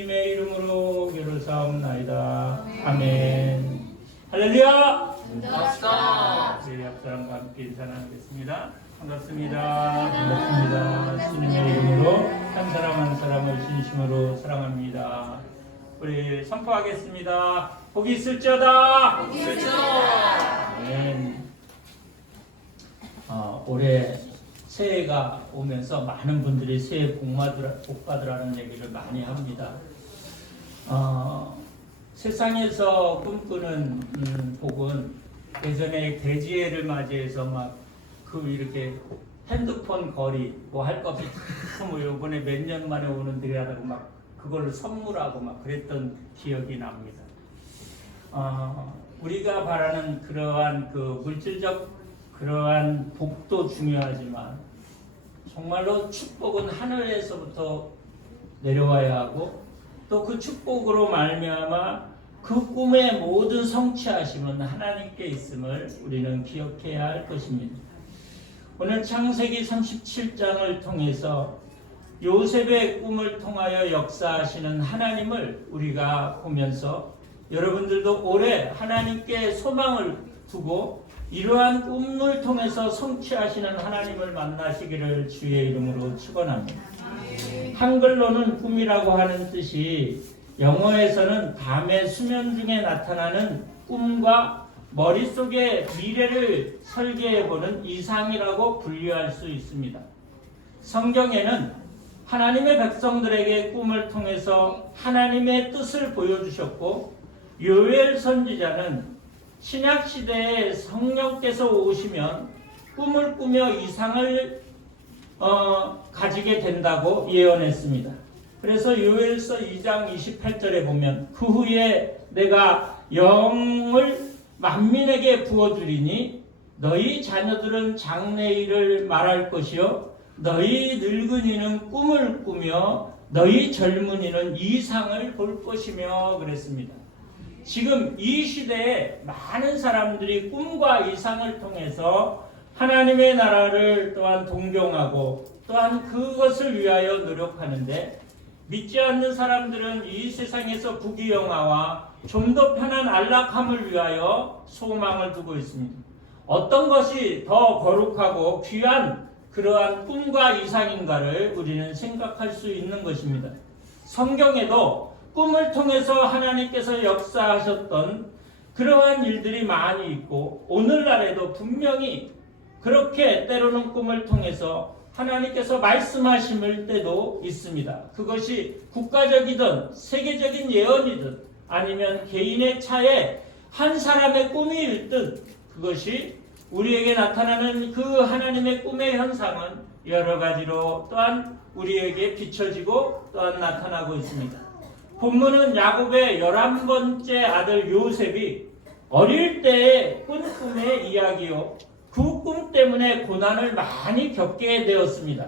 주님의 이름으로 기도를 사옵나이다. 아멘. 할렐루야. 우리 앞사람과 함께 인사 나누겠습니다. 반갑습니다. 반갑습니다. 주님의 이름으로 한 사람 한 사람을 진심으로 사랑합니다. 우리 선포하겠습니다. 복이 있을지어다. 복이 있을지어다. 아멘. 올해 새해가 오면서 많은 분들이 새해 복 받으라는 얘기를 많이 합니다. 세상에서 꿈꾸는 복은 예전에 대지해를 맞이해서 막 이렇게 핸드폰 거리 뭐 할 것 없이 뭐 요번에 몇 년 만에 오는 데하다고 막 그걸 선물하고 막 그랬던 기억이 납니다. 우리가 바라는 그러한 그 물질적 그러한 복도 중요하지만 정말로 축복은 하늘에서부터 내려와야 하고 또 그 축복으로 말미암아 그 꿈의 모든 성취하심은 하나님께 있음을 우리는 기억해야 할 것입니다. 오늘 창세기 37장을 통해서 요셉의 꿈을 통하여 역사하시는 하나님을 우리가 보면서 여러분들도 올해 하나님께 소망을 두고 이러한 꿈을 통해서 성취하시는 하나님을 만나시기를 주의 이름으로 축원합니다. 한글로는 꿈이라고 하는 뜻이 영어에서는 밤의 수면 중에 나타나는 꿈과 머릿속에 미래를 설계해보는 이상이라고 분류할 수 있습니다. 성경에는 하나님의 백성들에게 꿈을 통해서 하나님의 뜻을 보여주셨고 요엘 선지자는 신약시대에 성령께서 오시면 꿈을 꾸며 이상을 가지게 된다고 예언했습니다. 그래서 요엘서 2장 28절에 보면 그 후에 내가 영을 만민에게 부어주리니 너희 자녀들은 장래일을 말할 것이요 너희 늙은이는 꿈을 꾸며 너희 젊은이는 이상을 볼 것이며 그랬습니다. 지금 이 시대에 많은 사람들이 꿈과 이상을 통해서 하나님의 나라를 또한 동경하고 또한 그것을 위하여 노력하는데 믿지 않는 사람들은 이 세상에서 부귀영화와 좀 더 편한 안락함을 위하여 소망을 두고 있습니다. 어떤 것이 더 거룩하고 귀한 그러한 꿈과 이상인가를 우리는 생각할 수 있는 것입니다. 성경에도 꿈을 통해서 하나님께서 역사하셨던 그러한 일들이 많이 있고 오늘날에도 분명히 그렇게 때로는 꿈을 통해서 하나님께서 말씀하실 때도 있습니다. 그것이 국가적이든 세계적인 예언이든 아니면 개인의 차에 한 사람의 꿈일 듯 그것이 우리에게 나타나는 그 하나님의 꿈의 현상은 여러 가지로 또한 우리에게 비춰지고 또한 나타나고 있습니다. 본문은 야곱의 11번째 아들 요셉이 어릴 때의 꾼 꿈의 이야기요. 그 꿈 때문에 고난을 많이 겪게 되었습니다.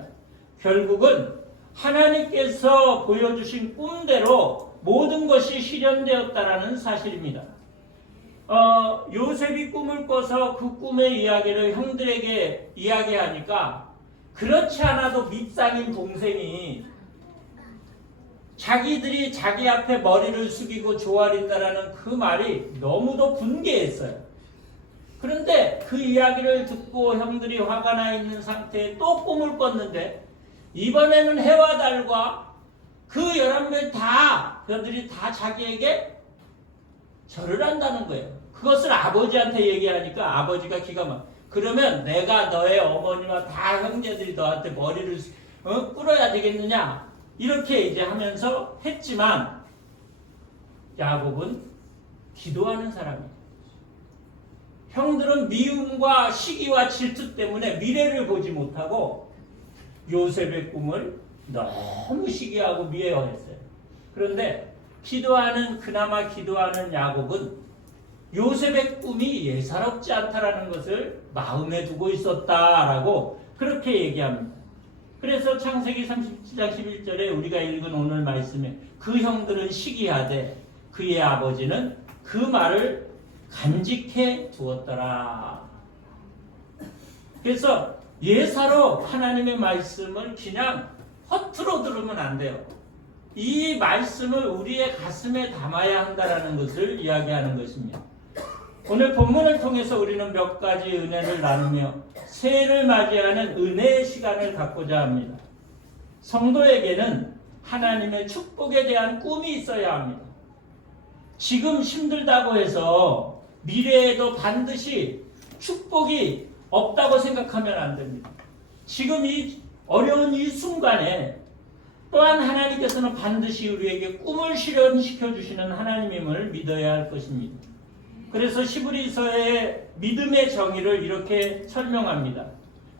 결국은 하나님께서 보여주신 꿈대로 모든 것이 실현되었다라는 사실입니다. 요셉이 꿈을 꿔서 그 꿈의 이야기를 형들에게 이야기하니까 그렇지 않아도 밉상인 동생이 자기들이 자기 앞에 머리를 숙이고 조아린다라는 그 말이 너무도 분개했어요. 그런데 그 이야기를 듣고 형들이 화가 나 있는 상태에 또 꿈을 꿨는데 이번에는 해와 달과 그 11명 그들이 다 자기에게 절을 한다는 거예요. 그것을 아버지한테 얘기하니까 아버지가 기가 막 그러면 내가 너의 어머니와 다 형제들이 너한테 머리를 꿇어야 되겠느냐 이렇게 이제 하면서 했지만 야곱은 기도하는 사람이에요. 형들은 미움과 시기와 질투 때문에 미래를 보지 못하고 요셉의 꿈을 너무 시기하고 미워했어요. 그런데 그나마 기도하는 야곱은 요셉의 꿈이 예사롭지 않다라는 것을 마음에 두고 있었다라고 그렇게 얘기합니다. 그래서 창세기 37장 11절에 우리가 읽은 오늘 말씀에 그 형들은 시기하되 그의 아버지는 그 말을 간직해 두었더라. 그래서 예사로 하나님의 말씀을 그냥 허투루 들으면 안 돼요. 이 말씀을 우리의 가슴에 담아야 한다는 것을 이야기하는 것입니다. 오늘 본문을 통해서 우리는 몇 가지 은혜를 나누며 새해를 맞이하는 은혜의 시간을 갖고자 합니다. 성도에게는 하나님의 축복에 대한 꿈이 있어야 합니다. 지금 힘들다고 해서 미래에도 반드시 축복이 없다고 생각하면 안 됩니다. 지금 이 어려운 이 순간에 또한 하나님께서는 반드시 우리에게 꿈을 실현시켜 주시는 하나님임을 믿어야 할 것입니다. 그래서 히브리서의 믿음의 정의를 이렇게 설명합니다.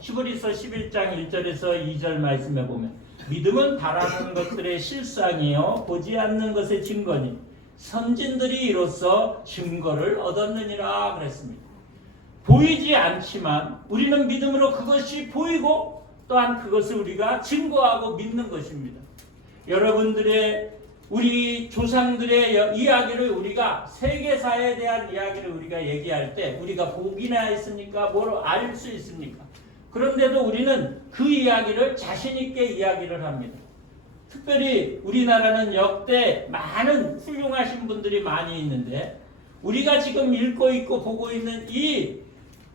히브리서 11장 1절에서 2절 말씀에 보면 믿음은 바라는 것들의 실상이요 보지 않는 것의 증거니 선진들이 이로써 증거를 얻었느니라 그랬습니다. 보이지 않지만 우리는 믿음으로 그것이 보이고 또한 그것을 우리가 증거하고 믿는 것입니다. 여러분들의 우리 조상들의 이야기를 우리가 세계사에 대한 이야기를 우리가 얘기할 때 우리가 보기나 했습니까? 뭘 알 수 있습니까? 그런데도 우리는 그 이야기를 자신 있게 이야기를 합니다. 특별히 우리나라는 역대 많은 훌륭하신 분들이 많이 있는데 우리가 지금 읽고 있고 보고 있는 이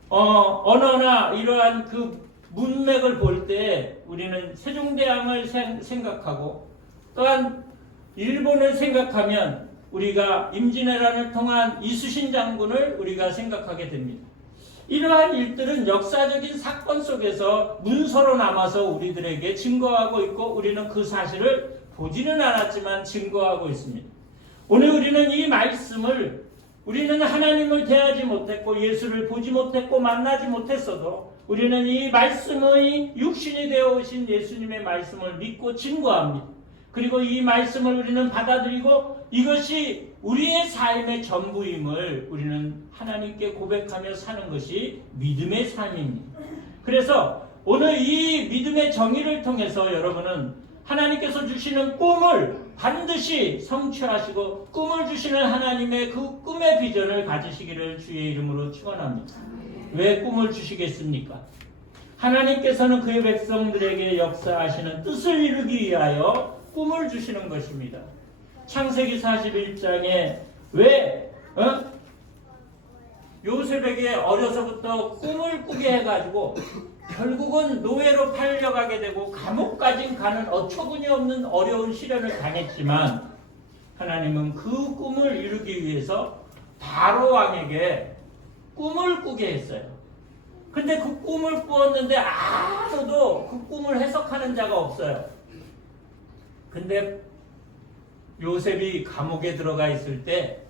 언어나 이러한 그 문맥을 볼 때 우리는 세종대왕을 생각하고 또한 일본을 생각하면 우리가 임진왜란을 통한 이순신 장군을 우리가 생각하게 됩니다. 이러한 일들은 역사적인 사건 속에서 문서로 남아서 우리들에게 증거하고 있고 우리는 그 사실을 보지는 않았지만 증거하고 있습니다. 오늘 우리는 이 말씀을 우리는 하나님을 대하지 못했고 예수를 보지 못했고 만나지 못했어도 우리는 이 말씀의 육신이 되어 오신 예수님의 말씀을 믿고 증거합니다. 그리고 이 말씀을 우리는 받아들이고 이것이 우리의 삶의 전부임을 우리는 하나님께 고백하며 사는 것이 믿음의 삶입니다. 그래서 오늘 이 믿음의 정의를 통해서 여러분은 하나님께서 주시는 꿈을 반드시 성취하시고 꿈을 주시는 하나님의 그 꿈의 비전을 가지시기를 주의 이름으로 축원합니다. 왜 꿈을 주시겠습니까? 하나님께서는 그의 백성들에게 역사하시는 뜻을 이루기 위하여 꿈을 주시는 것입니다. 창세기 41장에 왜 요셉에게 어려서부터 꿈을 꾸게 해가지고 결국은 노예로 팔려가게 되고 감옥까지 가는 어처구니 없는 어려운 시련을 당했지만 하나님은 그 꿈을 이루기 위해서 바로 왕에게 꿈을 꾸게 했어요. 근데 그 꿈을 꾸었는데 아무도 그 꿈을 해석하는 자가 없어요. 근데 요셉이 감옥에 들어가 있을 때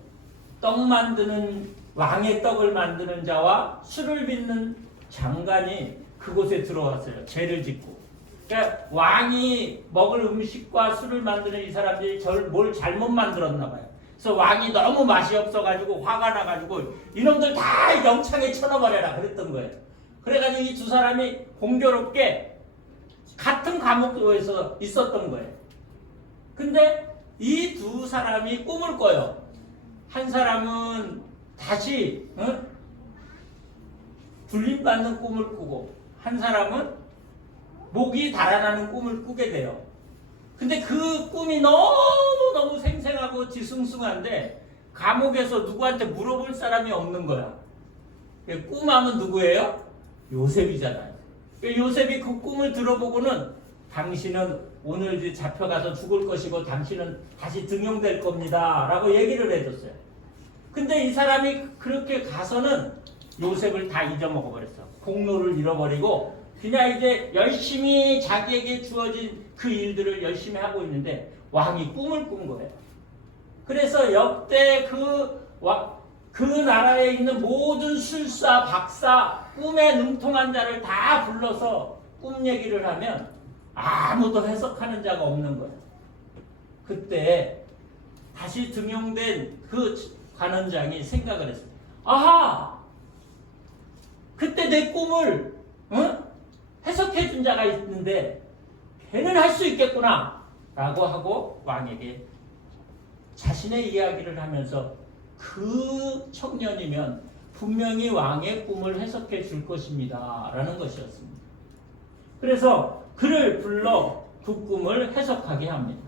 떡 만드는 왕의 떡을 만드는 자와 술을 빚는 장관이 그곳에 들어왔어요. 죄를 짓고. 그러니까 왕이 먹을 음식과 술을 만드는 이 사람들이 뭘 잘못 만들었나 봐요. 그래서 왕이 너무 맛이 없어가지고 화가 나가지고 이놈들 다 영창에 쳐넣어버려라 그랬던 거예요. 그래가지고 이 두 사람이 공교롭게 같은 감옥에서 있었던 거예요. 근데 이 두 사람이 꿈을 꿔요. 한 사람은 다시 불림받는 꿈을 꾸고 한 사람은 목이 달아나는 꿈을 꾸게 돼요. 근데 그 꿈이 너무너무 생생하고 뒤숭숭한데 감옥에서 누구한테 물어볼 사람이 없는 거야. 꿈하면 누구예요? 요셉이잖아요. 요셉이 그 꿈을 들어보고는 당신은 오늘 이제 잡혀가서 죽을 것이고 당신은 다시 등용될 겁니다 라고 얘기를 해줬어요. 근데 이 사람이 그렇게 가서는 요셉을 다 잊어먹어 버렸어. 공로를 잃어버리고 그냥 이제 열심히 자기에게 주어진 그 일들을 열심히 하고 있는데 왕이 꿈을 꾼 거예요. 그래서 역대 그 나라에 있는 모든 술사, 박사, 꿈에 능통한 자를 다 불러서 꿈 얘기를 하면 아무도 해석하는 자가 없는 거예요. 그때 다시 등용된 그 관원장이 생각을 했어요. 아하! 그때 내 꿈을 해석해 준 자가 있는데 걔는 할 수 있겠구나 라고 하고 왕에게 자신의 이야기를 하면서 그 청년이면 분명히 왕의 꿈을 해석해 줄 것입니다 라는 것이었습니다. 그래서 그를 불러 그 꿈을 해석하게 합니다.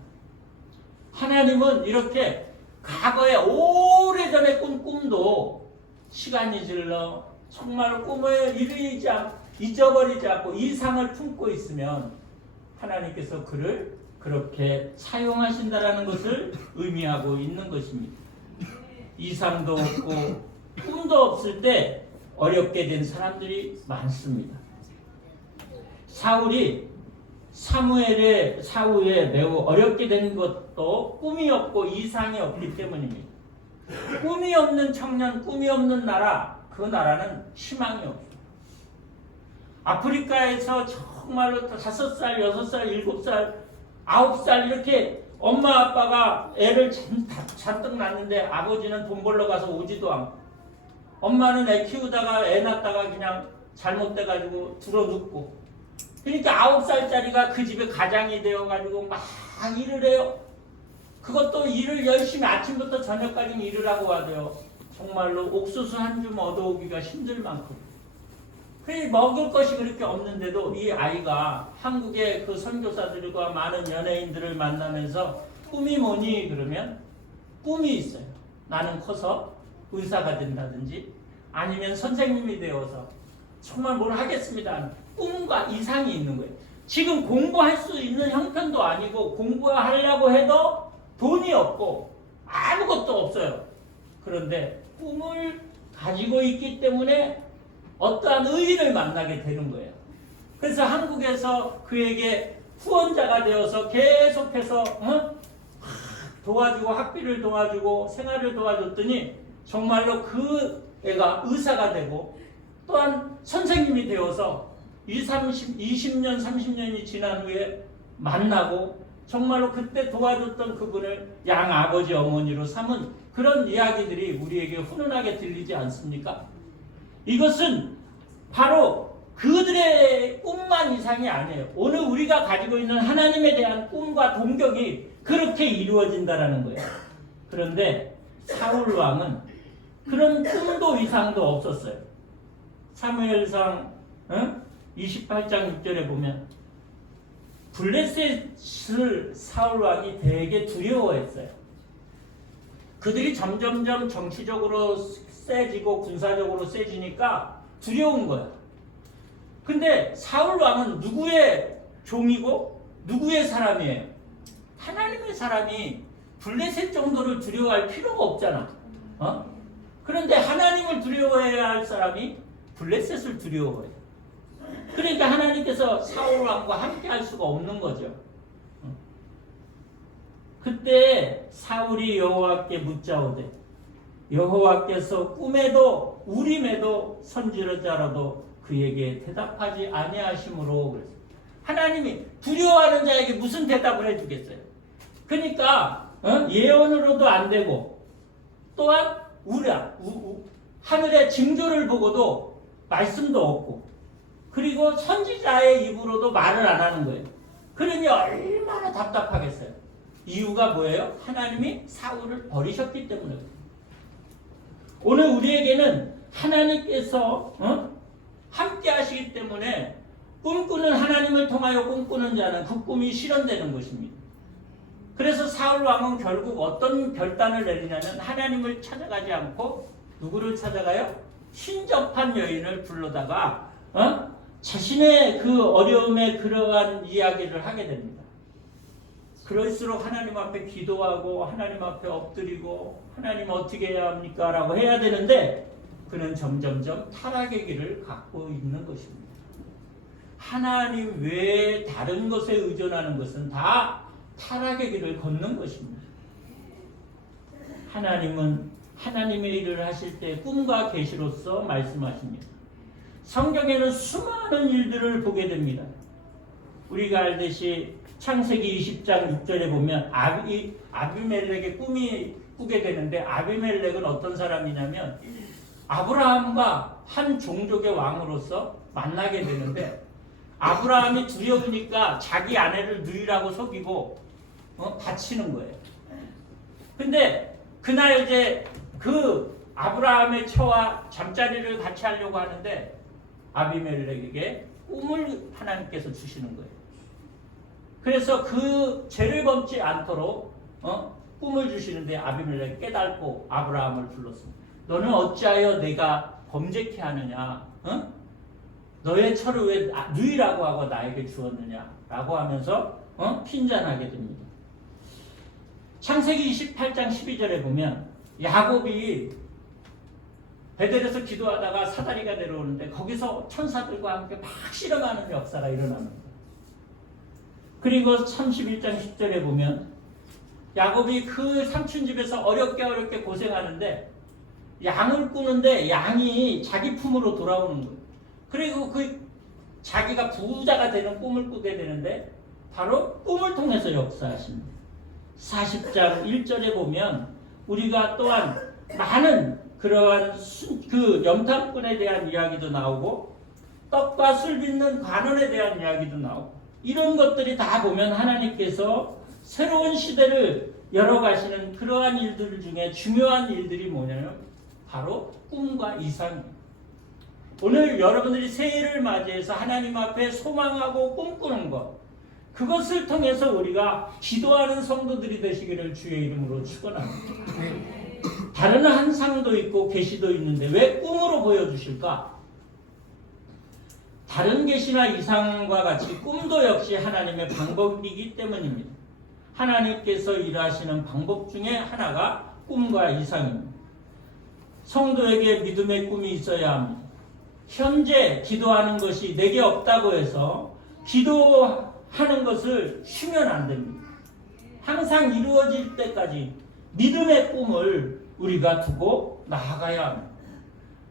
하나님은 이렇게 과거에 오래전에 꾼 꿈도 시간이 질러 정말 꿈을 잊어버리지 않고 이상을 품고 있으면 하나님께서 그를 그렇게 사용하신다라는 것을 의미하고 있는 것입니다. 이상도 없고 꿈도 없을 때 어렵게 된 사람들이 많습니다. 사울이 사후에 매우 어렵게 된 것도 꿈이 없고 이상이 없기 때문입니다. 꿈이 없는 청년, 꿈이 없는 나라, 그 나라는 희망이 없어요. 아프리카에서 정말로 5살, 6살, 7살, 9살 이렇게 엄마 아빠가 애를 잔뜩 낳는데 아버지는 돈 벌러 가서 오지도 않고 엄마는 애 키우다가 애 낳다가 그냥 잘못돼가지고 들어눕고 그러니까 9살짜리가 그 집에 가장이 되어가지고 막 일을 해요. 그것도 일을 열심히 아침부터 저녁까지 일을 하고 와도요. 정말로 옥수수 한 줌 얻어오기가 힘들 만큼. 그래 먹을 것이 그렇게 없는데도 이 아이가 한국의 그 선교사들과 많은 연예인들을 만나면서 꿈이 뭐니? 그러면 꿈이 있어요. 나는 커서 의사가 된다든지 아니면 선생님이 되어서 정말 뭘 하겠습니다. 꿈과 이상이 있는 거예요. 지금 공부할 수 있는 형편도 아니고 공부하려고 해도 돈이 없고 아무것도 없어요. 그런데 꿈을 가지고 있기 때문에 어떠한 의인을 만나게 되는 거예요. 그래서 한국에서 그에게 후원자가 되어서 계속해서 도와주고 학비를 도와주고 생활을 도와줬더니 정말로 그 애가 의사가 되고 또한 선생님이 되어서 20년, 30년이 지난 후에 만나고 정말로 그때 도와줬던 그분을 양아버지 어머니로 삼은 그런 이야기들이 우리에게 훈훈하게 들리지 않습니까? 이것은 바로 그들의 꿈만 이상이 아니에요. 오늘 우리가 가지고 있는 하나님에 대한 꿈과 동경이 그렇게 이루어진다라는 거예요. 그런데 사울 왕은 그런 꿈도 이상도 없었어요. 사무엘상 28장 6절에 보면 블레셋을 사울 왕이 되게 두려워했어요. 그들이 점점점 정치적으로 세지고 군사적으로 세지니까 두려운 거야. 근데 사울 왕은 누구의 종이고 누구의 사람이에요? 하나님의 사람이 블레셋 정도를 두려워할 필요가 없잖아. 그런데 하나님을 두려워해야 할 사람이 블레셋을 두려워해요. 그러니까 하나님께서 사울 왕과 함께 할 수가 없는 거죠. 그때 사울이 여호와께 묻자오되 여호와께서 꿈에도 우림에도 선지자라도 그에게 대답하지 아니하심으로 그랬어요. 하나님이 두려워하는 자에게 무슨 대답을 해주겠어요? 그러니까 예언으로도 안 되고 또한 하늘의 징조를 보고도 말씀도 없고 그리고 선지자의 입으로도 말을 안 하는 거예요. 그러니 얼마나 답답하겠어요. 이유가 뭐예요? 하나님이 사울을 버리셨기 때문에. 오늘 우리에게는 하나님께서 함께 하시기 때문에 꿈꾸는 하나님을 통하여 꿈꾸는 자는 그 꿈이 실현되는 것입니다. 그래서 사울 왕은 결국 어떤 결단을 내리냐면 하나님을 찾아가지 않고 누구를 찾아가요? 신접한 여인을 불러다가 자신의 그 어려움에 그러한 이야기를 하게 됩니다. 그럴수록 하나님 앞에 기도하고 하나님 앞에 엎드리고 하나님 어떻게 해야 합니까? 라고 해야 되는데 그는 점점점 타락의 길을 갖고 있는 것입니다. 하나님 외에 다른 것에 의존하는 것은 다 타락의 길을 걷는 것입니다. 하나님은 하나님의 일을 하실 때 꿈과 계시로서 말씀하십니다. 성경에는 수많은 일들을 보게 됩니다. 우리가 알듯이 창세기 20장 6절에 보면 아비멜렉의 꿈이 꾸게 되는데 아비멜렉은 어떤 사람이냐면 아브라함과 한 종족의 왕으로서 만나게 되는데 아브라함이 두려우니까 자기 아내를 누이라고 속이고 바치는 거예요. 근데 그날 이제 그 아브라함의 처와 잠자리를 같이 하려고 하는데 아비멜렉에게 꿈을 하나님께서 주시는 거예요. 그래서 그 죄를 범지 않도록 꿈을 주시는데 아비멜렉 깨닫고 아브라함을 불렀습니다. 너는 어찌하여 내가 범죄케 하느냐? 너의 철을 왜 누이라고 하고 나에게 주었느냐? 라고 하면서 핀잔하게 됩니다. 창세기 28장 12절에 보면 야곱이 베델에서 기도하다가 사다리가 내려오는데 거기서 천사들과 함께 막 실험하는 역사가 일어납니다. 그리고 31장 10절에 보면 야곱이 그 삼촌 집에서 어렵게 고생하는데 양을 꾸는데 양이 자기 품으로 돌아오는 거예요. 그리고 그 자기가 부자가 되는 꿈을 꾸게 되는데 바로 꿈을 통해서 역사하십니다. 40장 1절에 보면 우리가 또한 많은 그러한 그 염탐꾼에 대한 이야기도 나오고 떡과 술 빚는 관원에 대한 이야기도 나오고 이런 것들이 다 보면 하나님께서 새로운 시대를 열어가시는 그러한 일들 중에 중요한 일들이 뭐냐면 바로 꿈과 이상입니다. 오늘 여러분들이 새해를 맞이해서 하나님 앞에 소망하고 꿈꾸는 것 그것을 통해서 우리가 기도하는 성도들이 되시기를 주의 이름으로 축원합니다. 다른 환상도 있고 계시도 있는데 왜 꿈으로 보여주실까? 다른 계시나 이상과 같이 꿈도 역시 하나님의 방법이기 때문입니다. 하나님께서 일하시는 방법 중에 하나가 꿈과 이상입니다. 성도에게 믿음의 꿈이 있어야 합니다. 현재 기도하는 것이 내게 없다고 해서 기도하는 것을 쉬면 안 됩니다. 항상 이루어질 때까지 믿음의 꿈을 우리가 두고 나아가야 합니다.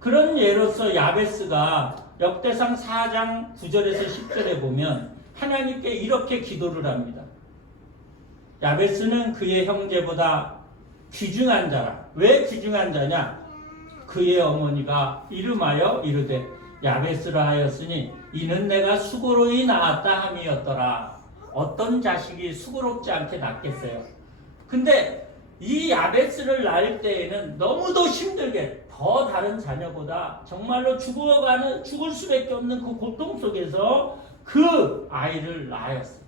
그런 예로서 야베스가 역대상 4장 9절에서 10절에 보면 하나님께 이렇게 기도를 합니다. 야베스는 그의 형제보다 귀중한 자라. 왜 귀중한 자냐? 그의 어머니가 이름하여 이르되 야베스라 하였으니 이는 내가 수고로이 낳았다 함이었더라. 어떤 자식이 수고롭지 않게 낳겠어요. 근데 이 야베스를 낳을 때에는 너무도 힘들게 더 다른 자녀보다 정말로 죽을 수밖에 없는 그 고통 속에서 그 아이를 낳았어요.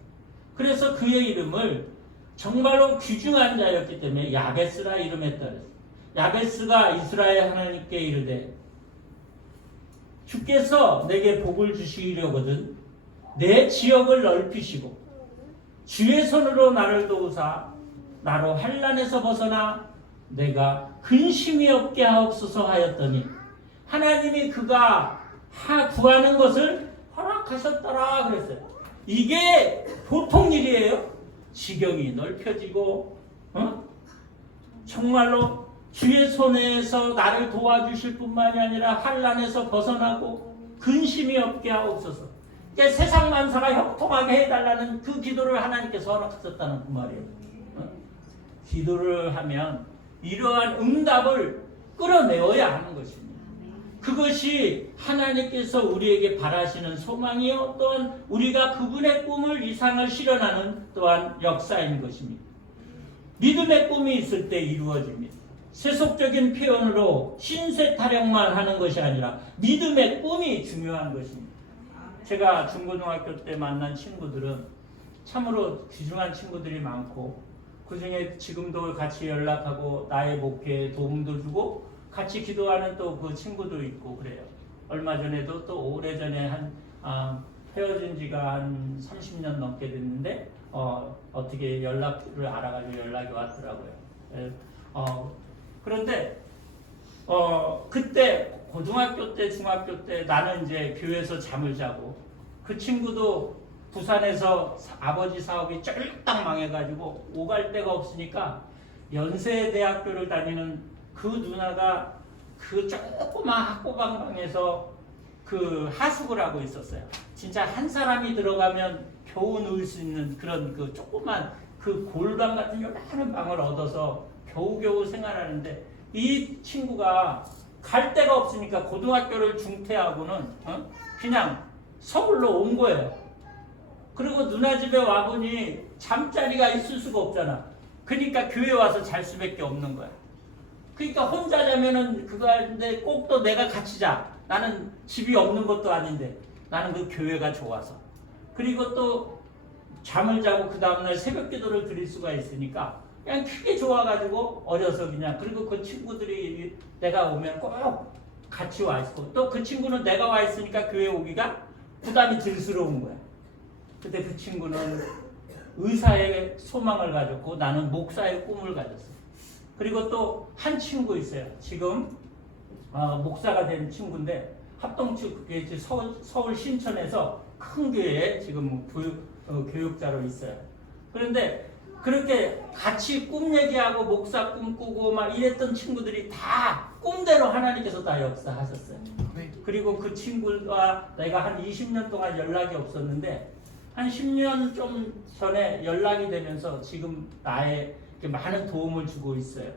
그래서 그의 이름을 정말로 귀중한 자였기 때문에 야베스라 이름했다 그랬어요. 야베스가 이스라엘 하나님께 이르되 주께서 내게 복을 주시려거든 내 지역을 넓히시고 주의 손으로 나를 도우사 나로 환난에서 벗어나 내가 근심이 없게 하옵소서 하였더니 하나님이 그가 구하는 것을 허락하셨더라 그랬어요. 이게 보통 일이에요. 지경이 넓혀지고 정말로 주의 손에서 나를 도와주실 뿐만이 아니라 환난에서 벗어나고 근심이 없게 하옵소서. 그러니까 세상 만사가 형통하게 해달라는 그 기도를 하나님께서 허락하셨다는 그 말이에요. 기도를 하면 이러한 응답을 끌어내어야 하는 것입니다. 그것이 하나님께서 우리에게 바라시는 소망이요 또한 우리가 그분의 꿈을 이상을 실현하는 또한 역사인 것입니다. 믿음의 꿈이 있을 때 이루어집니다. 세속적인 표현으로 신세 타령만 하는 것이 아니라 믿음의 꿈이 중요한 것입니다. 제가 중고등학교 때 만난 친구들은 참으로 귀중한 친구들이 많고 그 중에 지금도 같이 연락하고 나의 목회에 도움도 주고 같이 기도하는 또 그 친구도 있고 그래요. 얼마 전에도 또 오래전에 헤어진 지가 한 30년 넘게 됐는데 어떻게 연락을 알아가지고 연락이 왔더라고요. 그런데 그때 고등학교 때 중학교 때 나는 이제 교회에서 잠을 자고 그 친구도 부산에서 아버지 사업이 쫄딱 망해가지고 오갈 데가 없으니까 연세대학교를 다니는 그 누나가 그 조그만 학고방방에서 그 하숙을 하고 있었어요. 진짜 한 사람이 들어가면 겨우 누울 수 있는 그런 그 조그만 그 골방 같은 요란한 방을 얻어서 겨우겨우 생활하는데 이 친구가 갈 데가 없으니까 고등학교를 중퇴하고는 그냥 서울로 온 거예요. 그리고 누나 집에 와보니 잠자리가 있을 수가 없잖아. 그러니까 교회 와서 잘 수밖에 없는 거야. 그러니까 혼자 자면은 그거 하는데 꼭 또 내가 같이 자. 나는 집이 없는 것도 아닌데 나는 그 교회가 좋아서. 그리고 또 잠을 자고 그 다음날 새벽 기도를 드릴 수가 있으니까 그냥 크게 좋아가지고 어려서 그냥 그리고 그 친구들이 내가 오면 꼭 같이 와 있고 또 그 친구는 내가 와 있으니까 교회 오기가 부담이 들스러운 거야. 근데 그 친구는 의사의 소망을 가졌고 나는 목사의 꿈을 가졌어. 그리고 또 한 친구 있어요. 지금 목사가 된 친구인데 합동측 서울 신천에서 큰 교회에 지금 교육자로 있어요. 그런데 그렇게 같이 꿈 얘기하고 목사 꿈꾸고 막 이랬던 친구들이 다 꿈대로 하나님께서 다 역사하셨어요. 그리고 그 친구와 내가 한 20년 동안 연락이 없었는데 한 10년 좀 전에 연락이 되면서 지금 나의 많은 도움을 주고 있어요.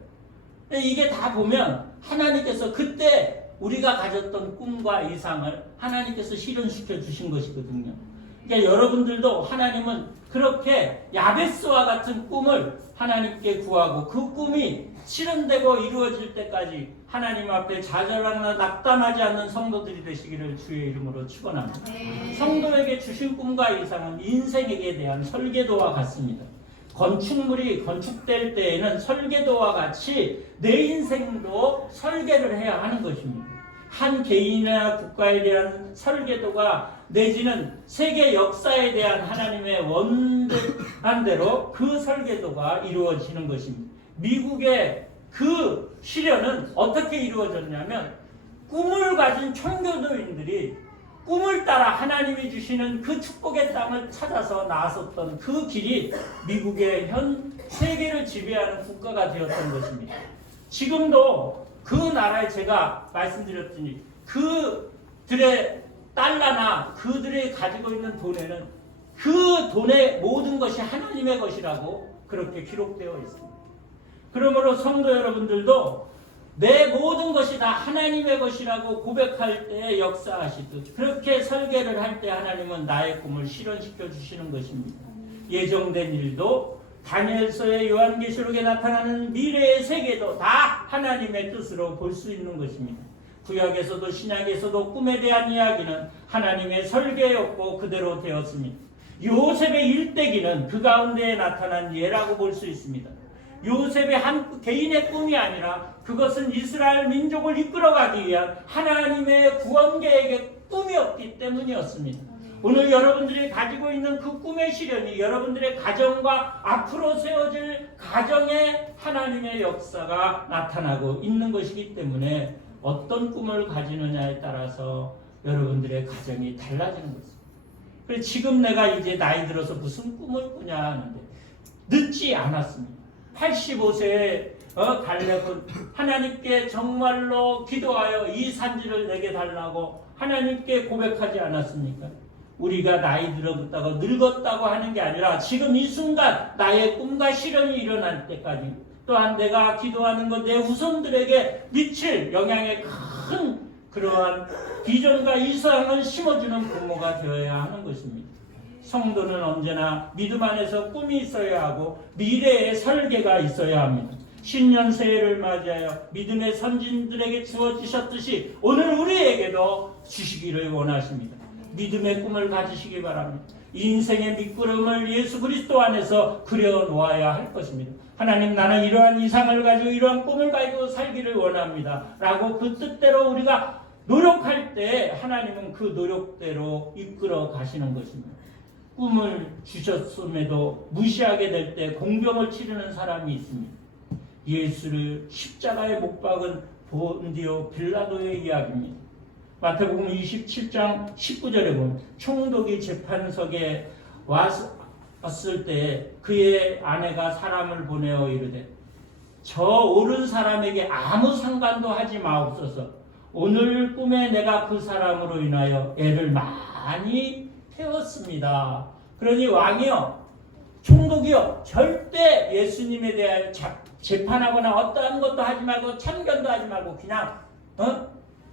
이게 다 보면 하나님께서 그때 우리가 가졌던 꿈과 이상을 하나님께서 실현시켜 주신 것이거든요. 그러니까 여러분들도 하나님은 그렇게 야베스와 같은 꿈을 하나님께 구하고 그 꿈이 실현되고 이루어질 때까지 하나님 앞에 좌절하거나 낙담하지 않는 성도들이 되시기를 주의 이름으로 축원합니다. 성도에게 주신 꿈과 이상은 인생에 대한 설계도와 같습니다. 건축물이 건축될 때에는 설계도와 같이 내 인생도 설계를 해야 하는 것입니다. 한 개인이나 국가에 대한 설계도가 내지는 세계 역사에 대한 하나님의 원대한 대로 그 설계도가 이루어지는 것입니다. 미국의 그 실현은 어떻게 이루어졌냐면 꿈을 가진 청교도인들이 꿈을 따라 하나님이 주시는 그 축복의 땅을 찾아서 나섰던 그 길이 미국의 현 세계를 지배하는 국가가 되었던 것입니다. 지금도 그 나라에 제가 말씀드렸더니 그들의 달러나 그들이 가지고 있는 돈에는 그 돈의 모든 것이 하나님의 것이라고 그렇게 기록되어 있습니다. 그러므로 성도 여러분들도 내 모든 것이 다 하나님의 것이라고 고백할 때 역사하시듯 그렇게 설계를 할 때 하나님은 나의 꿈을 실현시켜 주시는 것입니다. 예정된 일도 다니엘서의 요한계시록에 나타나는 미래의 세계도 다 하나님의 뜻으로 볼 수 있는 것입니다. 구약에서도 신약에서도 꿈에 대한 이야기는 하나님의 설계였고 그대로 되었습니다. 요셉의 일대기는 그 가운데에 나타난 예라고 볼 수 있습니다. 요셉의 한 개인의 꿈이 아니라 그것은 이스라엘 민족을 이끌어가기 위한 하나님의 구원 계획의 꿈이었기 때문이었습니다. 오늘 여러분들이 가지고 있는 그 꿈의 실현이 여러분들의 가정과 앞으로 세워질 가정에 하나님의 역사가 나타나고 있는 것이기 때문에 어떤 꿈을 가지느냐에 따라서 여러분들의 가정이 달라지는 것입니다. 그래서 지금 내가 이제 나이 들어서 무슨 꿈을 꾸냐 하는데 늦지 않았습니다. 85세에 달려본 하나님께 정말로 기도하여 이 산지를 내게 달라고 하나님께 고백하지 않았습니까? 우리가 나이 들었다고 늙었다고 하는 게 아니라 지금 이 순간 나의 꿈과 실현이 일어날 때까지 또한 내가 기도하는 것 내 후손들에게 미칠 영향의 큰 그러한 비전과 이상을 심어주는 부모가 되어야 하는 것입니다. 성도는 언제나 믿음 안에서 꿈이 있어야 하고 미래의 설계가 있어야 합니다. 신년 새해를 맞이하여 믿음의 선진들에게 주어지셨듯이 오늘 우리에게도 주시기를 원하십니다. 믿음의 꿈을 가지시기 바랍니다. 인생의 밑구름을 예수 그리스도 안에서 그려놓아야 할 것입니다. 하나님, 나는 이러한 이상을 가지고 이러한 꿈을 가지고 살기를 원합니다. 라고 그 뜻대로 우리가 노력할 때 하나님은 그 노력대로 이끌어 가시는 것입니다. 꿈을 주셨음에도 무시하게 될 때 공병을 치르는 사람이 있습니다. 예수를 십자가에 못 박은 본디오 빌라도의 이야기입니다. 마태복음 27장 19절에 보면 총독이 재판석에 왔을 때 그의 아내가 사람을 보내어 이르되 저 옳은 사람에게 아무 상관도 하지 마옵소서. 오늘 꿈에 내가 그 사람으로 인하여 애를 많이 태웠습니다. 그러니 왕이요, 총독이요, 절대 예수님에 대하여 재판하거나 어떠한 것도 하지 말고 참견도 하지 말고 그냥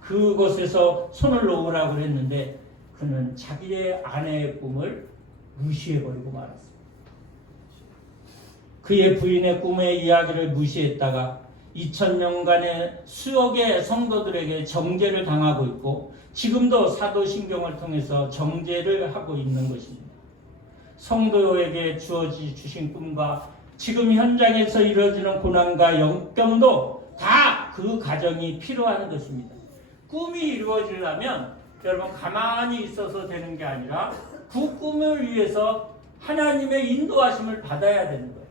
그곳에서 손을 놓으라고 그랬는데 그는 자기의 아내의 꿈을 무시해버리고 말았습니다. 그의 부인의 꿈의 이야기를 무시했다가 2000년간의 수억의 성도들에게 정죄를 당하고 있고 지금도 사도신경을 통해서 정죄를 하고 있는 것입니다. 성도에게 주신 꿈과 지금 현장에서 이루어지는 고난과 역경도 다 그 과정이 필요한 것입니다. 꿈이 이루어지려면 여러분 가만히 있어서 되는 게 아니라 그 꿈을 위해서 하나님의 인도하심을 받아야 되는 거예요.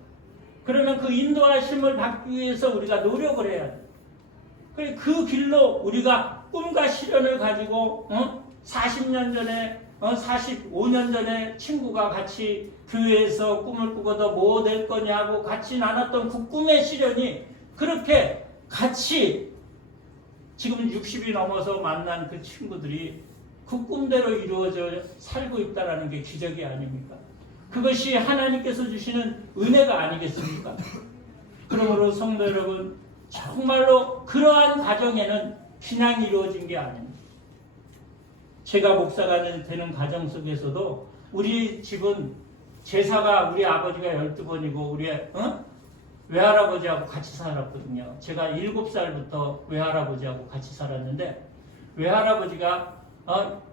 그러면 그 인도하심을 받기 위해서 우리가 노력을 해야 돼요. 그 길로 우리가 꿈과 실현을 가지고 40년 전에 45년 전에 친구가 같이 교회에서 꿈을 꾸고 너 뭐 될 거냐고 같이 나눴던 그 꿈의 실현이 그렇게 같이 지금 60이 넘어서 만난 그 친구들이 그 꿈대로 이루어져 살고 있다는 게 기적이 아닙니까? 그것이 하나님께서 주시는 은혜가 아니겠습니까? 그러므로 성도 여러분, 정말로 그러한 과정에는 그냥 이루어진 게 아닙니다. 제가 목사가 되는 과정 속에서도 우리 집은 제사가 우리 아버지가 12번이고 우리 외할아버지하고 같이 살았거든요. 제가 7살부터 외할아버지하고 같이 살았는데 외할아버지가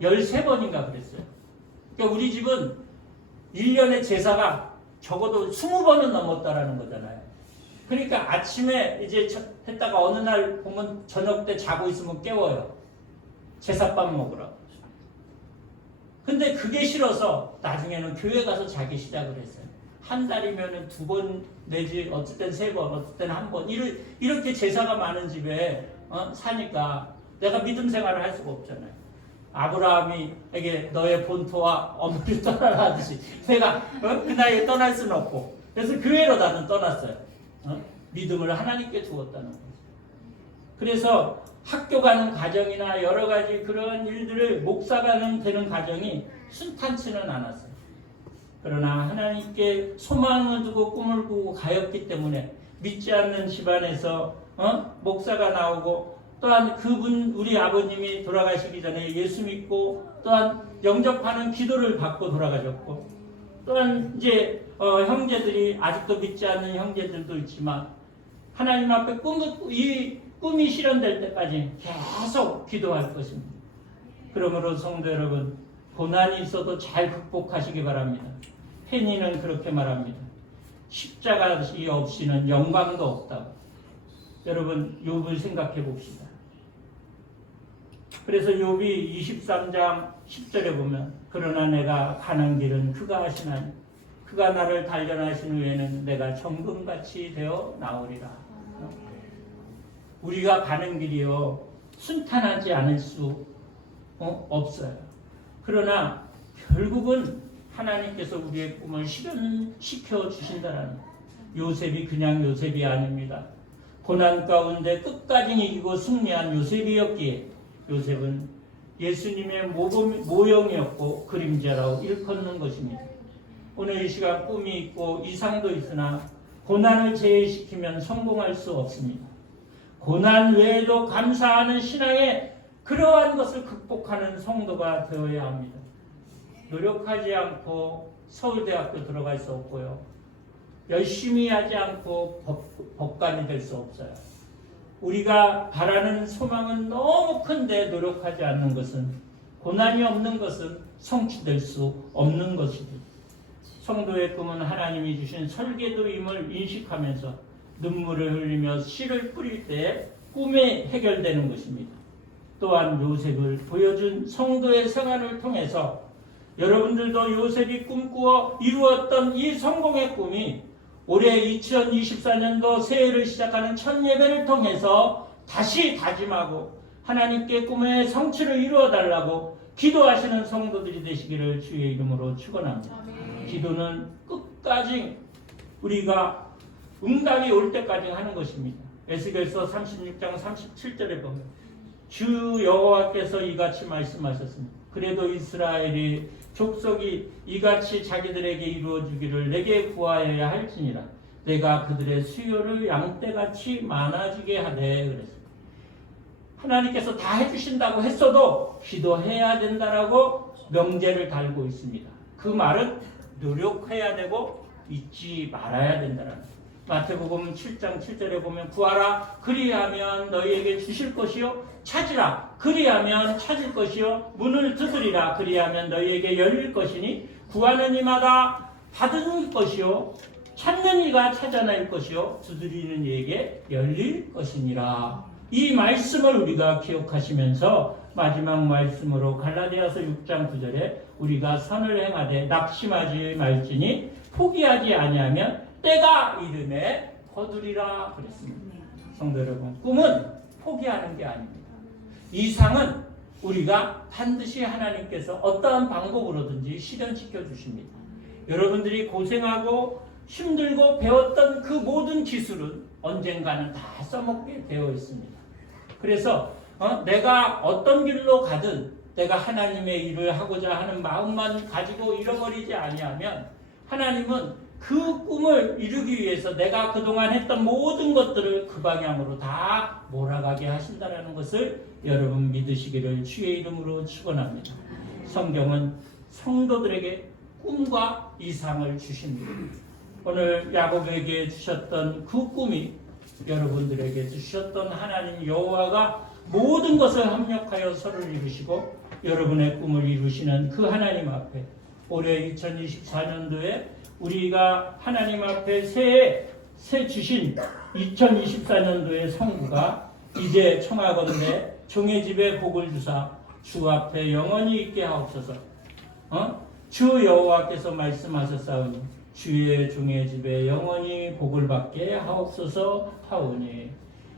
13번인가 그랬어요. 그러니까 우리 집은 1년에 제사가 적어도 20번은 넘었다라는 거잖아요. 그러니까 아침에 이제 했다가 어느 날 보면 저녁 때 자고 있으면 깨워요. 제사밥 먹으라고. 근데 그게 싫어서 나중에는 교회 가서 자기 시작을 했어요. 한 달이면 2번 내지 어떨 땐 3번, 어떨 땐 1번. 이렇게 제사가 많은 집에 사니까 내가 믿음 생활을 할 수가 없잖아요. 아브라함이에게 너의 본토와 어머니를 떠나라 하듯이 내가 그 나이에 떠날 수는 없고 그래서 교회로 나는 떠났어요. 믿음을 하나님께 주었다는 거죠. 그래서 학교 가는 과정이나 여러 가지 그런 일들을 목사가 되는 과정이 순탄치는 않았어요. 그러나 하나님께 소망을 두고 꿈을 꾸고 가였기 때문에 믿지 않는 집안에서 목사가 나오고 또한 그분 우리 아버님이 돌아가시기 전에 예수 믿고 또한 영접하는 기도를 받고 돌아가셨고 또한 이제 형제들이 아직도 믿지 않는 형제들도 있지만 하나님 앞에 이 꿈이 실현될 때까지 계속 기도할 것입니다. 그러므로 성도 여러분, 고난이 있어도 잘 극복하시기 바랍니다. 헨리는 그렇게 말합니다. 십자가 없이는 영광도 없다고. 여러분 욥을 생각해 봅시다. 그래서 욥이 23장 10절에 보면 그러나 내가 가는 길은 그가 하시나니 그가 나를 단련하신 후에는 내가 정금같이 되어 나오리라. 우리가 가는 길이요 순탄하지 않을 수 없어요. 그러나 결국은 하나님께서 우리의 꿈을 실현시켜 주신다는 요셉이 그냥 요셉이 아닙니다. 고난 가운데 끝까지 이기고 승리한 요셉이었기에 요셉은 예수님의 모형이었고 그림자라고 일컫는 것입니다. 오늘 이 시간 꿈이 있고 이상도 있으나 고난을 제외시키면 성공할 수 없습니다. 고난 외에도 감사하는 신앙에 그러한 것을 극복하는 성도가 되어야 합니다. 노력하지 않고 서울대학교 들어갈 수 없고요. 열심히 하지 않고 법관이 될 수 없어요. 우리가 바라는 소망은 너무 큰데 노력하지 않는 것은 고난이 없는 것은 성취될 수 없는 것이죠. 성도의 꿈은 하나님이 주신 설계도임을 인식하면서 눈물을 흘리며 씨를 뿌릴 때 꿈이 해결되는 것입니다. 또한 요셉을 보여준 성도의 생활을 통해서 여러분들도 요셉이 꿈꾸어 이루었던 이 성공의 꿈이 올해 2024년도 새해를 시작하는 첫 예배를 통해서 다시 다짐하고 하나님께 꿈의 성취를 이루어 달라고 기도하시는 성도들이 되시기를 주의 이름으로 축원합니다. 기도는 끝까지 우리가 응답이 올 때까지 하는 것입니다. 에스겔서 36장 37절에 보면 주 여호와께서 이같이 말씀하셨습니다. 그래도 이스라엘이 족속이 이같이 자기들에게 이루어주기를 내게 구하여야 할지니라. 내가 그들의 수요를 양떼같이 많아지게 하되 그랬습니다. 하나님께서 다 해주신다고 했어도 기도해야 된다라고 명제를 달고 있습니다. 그 말은 노력해야 되고 잊지 말아야 된다는 거예요. 마태복음 7장 7절에 보면 구하라 그리하면 너희에게 주실 것이요 찾으라 그리하면 찾을 것이요 문을 두드리라 그리하면 너희에게 열릴 것이니 구하는 이마다 받을 것이요 찾는 이가 찾아낼 것이요 두드리는 이에게 열릴 것이니라. 이 말씀을 우리가 기억하시면서 마지막 말씀으로 갈라디아서 6장 9절에 우리가 선을 행하되 낙심하지 말지니 포기하지 아니하면 때가 이름에 거두리라 그랬습니다. 성도 여러분, 꿈은 포기하는 게 아닙니다. 이상은 우리가 반드시 하나님께서 어떠한 방법으로든지 실현시켜 주십니다. 여러분들이 고생하고 힘들고 배웠던 그 모든 기술은 언젠가는 다 써먹게 되어 있습니다. 그래서 내가 어떤 길로 가든 내가 하나님의 일을 하고자 하는 마음만 가지고 잃어버리지 아니하면 하나님은 그 꿈을 이루기 위해서 내가 그동안 했던 모든 것들을 그 방향으로 다 몰아가게 하신다는 것을 여러분 믿으시기를 주의 이름으로 축원합니다. 성경은 성도들에게 꿈과 이상을 주십니다. 오늘 야곱에게 주셨던 그 꿈이 여러분들에게 주셨던 하나님 여호와가 모든 것을 합력하여 서로를 이루시고 여러분의 꿈을 이루시는 그 하나님 앞에 올해 2024년도에 우리가 하나님 앞에 새 주신 2024년도의 성구가 이제 청하건대 종의 집에 복을 주사 주 앞에 영원히 있게 하옵소서. 주 여호와께서 말씀하셨사오니 주의 종의 집에 영원히 복을 받게 하옵소서 하오니.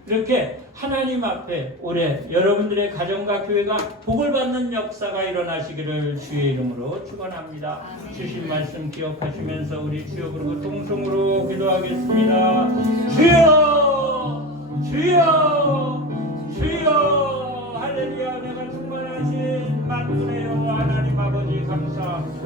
이렇게 하나님 앞에 올해 여러분들의 가정과 교회가 복을 받는 역사가 일어나시기를 주의 이름으로 축원합니다. 주신 말씀 기억하시면서 우리 주여 부르고 통성으로 기도하겠습니다. 주여 주여 주여 할렐루야. 내가 충만하신 만군의 여호와 하나님 아버지 감사합니다.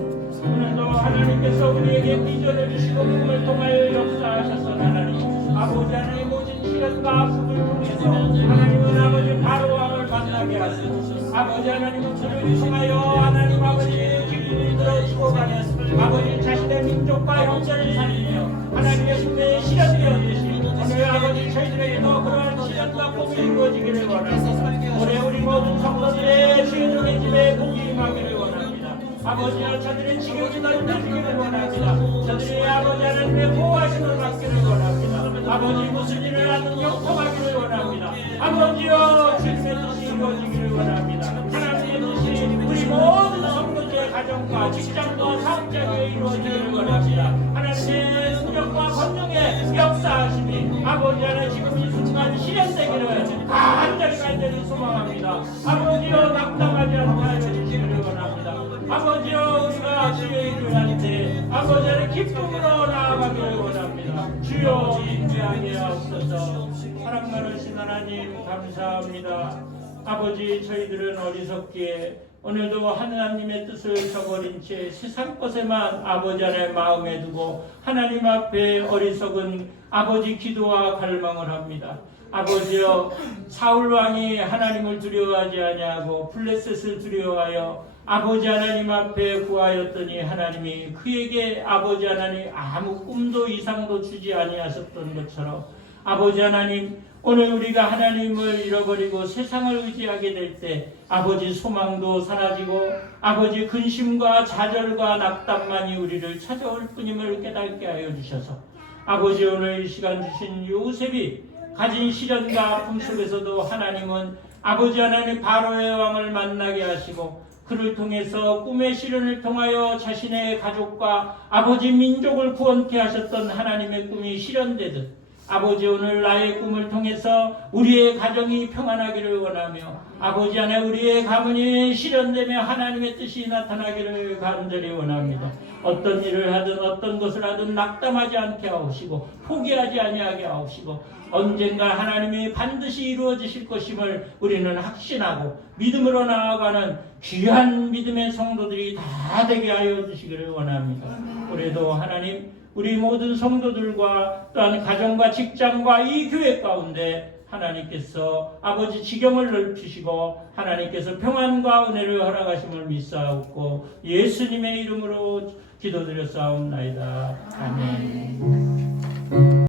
오늘도 하나님께서 우리에게 비전을 주시고 꿈을 통하여 역사하셔서 하나님 아버지 하나님 모든 시련과 꿈을 통해서 하나님은 아버지 바로왕을 만나게 하시고 아버지 하나님은 그를 통하여 하나님 아버지 기쁨을 들어주고 가는 아버지 자신의 민족과 형제를 살리며 하나님의 승리에 실현되었듯이 오늘 아버지 저희들에게도 그러한 시련과 꿈이 이루어지기를 원합니다. 올해 우리 모든 성도들의 주의 집에 복이 임하기를 원합니다. 아버지여 저들의 지경이 넓혀지기를 원합니다. 저들의 아버지 하나님의 보호하심을 받기를 원합니다. 아버지 무슨 일을 하든 형통하기를 원합니다. 아버지여 주님의 뜻이 이루어지기를 원합니다. 하나님의 뜻이 우리 모든 성도들의 가정과 직장과 사업장에 이루어지기를 원합니다. 하나님의 능력과 권능의 역사하심이 아버지 하나님 지금 이 순간 실현되기를 간절히 소망합니다. 아버지여 낙담하지 않게 하여 주시기를 원합니다. 아버지여 우리가 주의 일을 할 때 아버지 하나님 기쁨으로 나아가기를 원합니다. 주여 인도하게 하옵소서. 사랑 많으신 하나님 감사합니다. 아버지 저희들은 어리석기에 오늘도 하나님의 뜻을 저버린 채 세상 것에만 아버지 하나님의 마음에 두고 하나님 앞에 어리석은 아버지 기도와 갈망을 합니다. 아버지여 사울 왕이 하나님을 두려워하지 아니하고 블레셋을 두려워하여 아버지 하나님 앞에 구하였더니 하나님이 그에게 아버지 하나님 아무 꿈도 이상도 주지 아니하셨던 것처럼 아버지 하나님 오늘 우리가 하나님을 잃어버리고 세상을 의지하게 될 때 아버지 소망도 사라지고 아버지 근심과 좌절과 낙담만이 우리를 찾아올 뿐임을 깨닫게 하여 주셔서 아버지 오늘 이 시간 주신 요셉이 가진 시련과 아픔 속에서도 하나님은 아버지 하나님 바로의 왕을 만나게 하시고 그를 통해서 꿈의 시련을 통하여 자신의 가족과 아버지 민족을 구원케 하셨던 하나님의 꿈이 실현되듯 아버지 오늘 나의 꿈을 통해서 우리의 가정이 평안하기를 원하며 아버지 안에 우리의 가문이 실현되며 하나님의 뜻이 나타나기를 간절히 원합니다. 어떤 일을 하든 어떤 것을 하든 낙담하지 않게 하옵시고 포기하지 아니하게 하옵시고 언젠가 하나님이 반드시 이루어지실 것임을 우리는 확신하고 믿음으로 나아가는 귀한 믿음의 성도들이 다 되게 하여 주시기를 원합니다. 올해도 하나님 우리 모든 성도들과 또한 가정과 직장과 이 교회 가운데 하나님께서 아버지 지경을 넓히시고 하나님께서 평안과 은혜를 허락하심을 믿사옵고 예수님의 이름으로 기도드렸사옵나이다. 아멘.